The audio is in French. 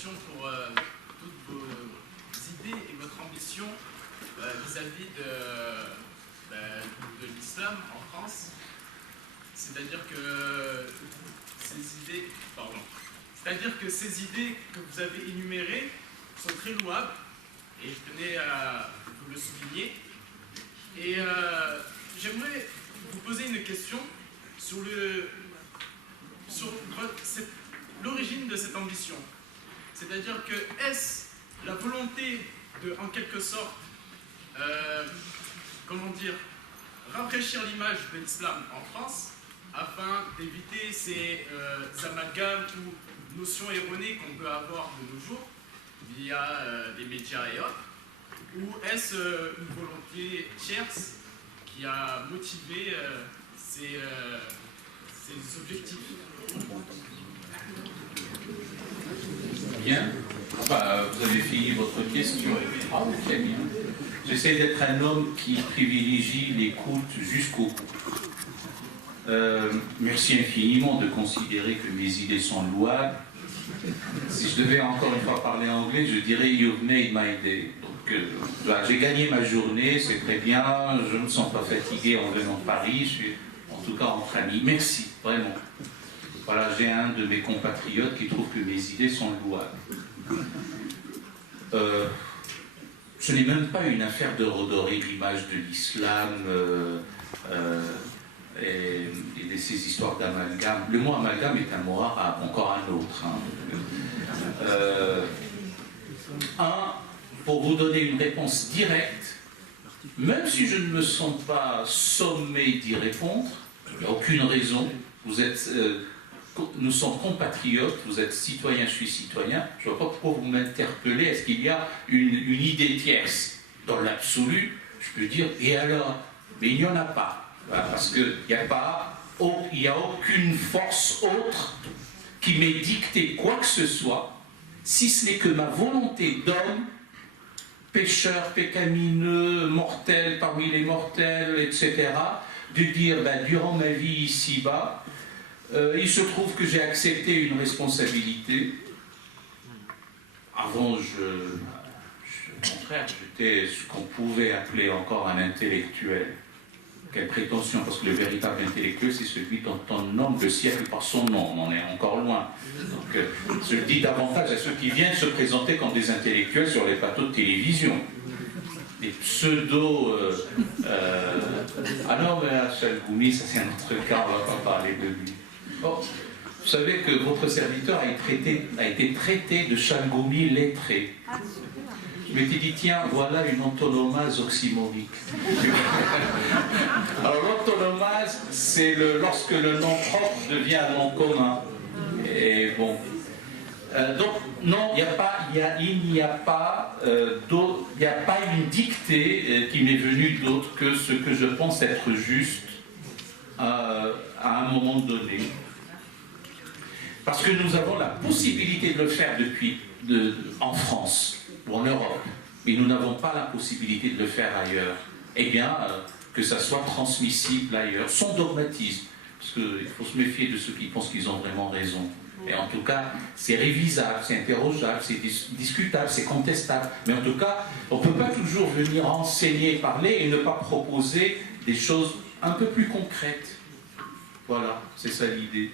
félicitations pour toutes vos idées et votre ambition vis-à-vis de l'islam en France. C'est-à-dire que ces idées que vous avez énumérées sont très louables et je tenais à vous le souligner. Et j'aimerais vous poser une question sur l'origine de cette ambition. C'est-à-dire que est-ce la volonté de, en quelque sorte, rafraîchir l'image de l'islam en France afin d'éviter ces amalgames ou notions erronées qu'on peut avoir de nos jours via des médias et autres, ou est-ce une volonté tierce qui a motivé ces objectifs? Bien. Enfin, vous avez fini votre question. Ah, très bien. J'essaie d'être un homme qui privilégie l'écoute jusqu'au bout. Merci infiniment de considérer que mes idées sont louables. Si je devais encore une fois parler anglais, je dirais "You've made my day". Donc, j'ai gagné ma journée, c'est très bien. Je ne me sens pas fatigué en venant de Paris. Je suis en tout cas entre amis. Merci, vraiment. Voilà, j'ai un de mes compatriotes qui trouve que mes idées sont louables. Ce n'est même pas une affaire de redorer l'image de l'islam et de ces histoires d'amalgame. Le mot amalgame est un mot arabe, encore un autre. Pour vous donner une réponse directe, même si je ne me sens pas sommé d'y répondre, il n'y a aucune raison. Nous sommes compatriotes, vous êtes citoyen, je suis citoyen, je ne vois pas pourquoi vous m'interpellez. Est-ce qu'il y a une idée tierce? Dans l'absolu, je peux dire, et alors? Mais il n'y en a pas. Voilà, parce qu'il n'y a aucune force autre qui m'ait dicté quoi que ce soit, si ce n'est que ma volonté d'homme, pécheur, pécamineux, mortel parmi les mortels, etc., de dire, durant ma vie ici-bas, il se trouve que j'ai accepté une responsabilité. Avant, au contraire, j'étais ce qu'on pouvait appeler encore un intellectuel. Quelle prétention, parce que le véritable intellectuel, c'est celui dont on nomme le siècle par son nom. On en est encore loin. Donc, je le dis davantage à ceux qui viennent se présenter comme des intellectuels sur les plateaux de télévision. Des pseudo... Ah non, mais à Chalgoumi, ça c'est un autre cas, on ne va pas parler de lui. Bon, vous savez que votre serviteur a été traité de Chalgoumi lettré. Je m'étais dit, tiens, voilà une antonomase oxymorique. Alors l'antonomase, c'est lorsque le nom propre devient un nom commun. Et bon. Donc, non, il n'y a pas une dictée qui m'est venue d'autre que ce que je pense être juste à un moment donné. Parce que nous avons la possibilité de le faire en France ou en Europe, mais nous n'avons pas la possibilité de le faire ailleurs. Eh bien, que ça soit transmissible ailleurs, sans dogmatisme, parce qu'il faut se méfier de ceux qui pensent qu'ils ont vraiment raison. Et en tout cas, c'est révisable, c'est interrogeable, c'est discutable, c'est contestable. Mais en tout cas, on ne peut pas toujours venir enseigner, parler et ne pas proposer des choses un peu plus concrètes. Voilà, c'est ça l'idée.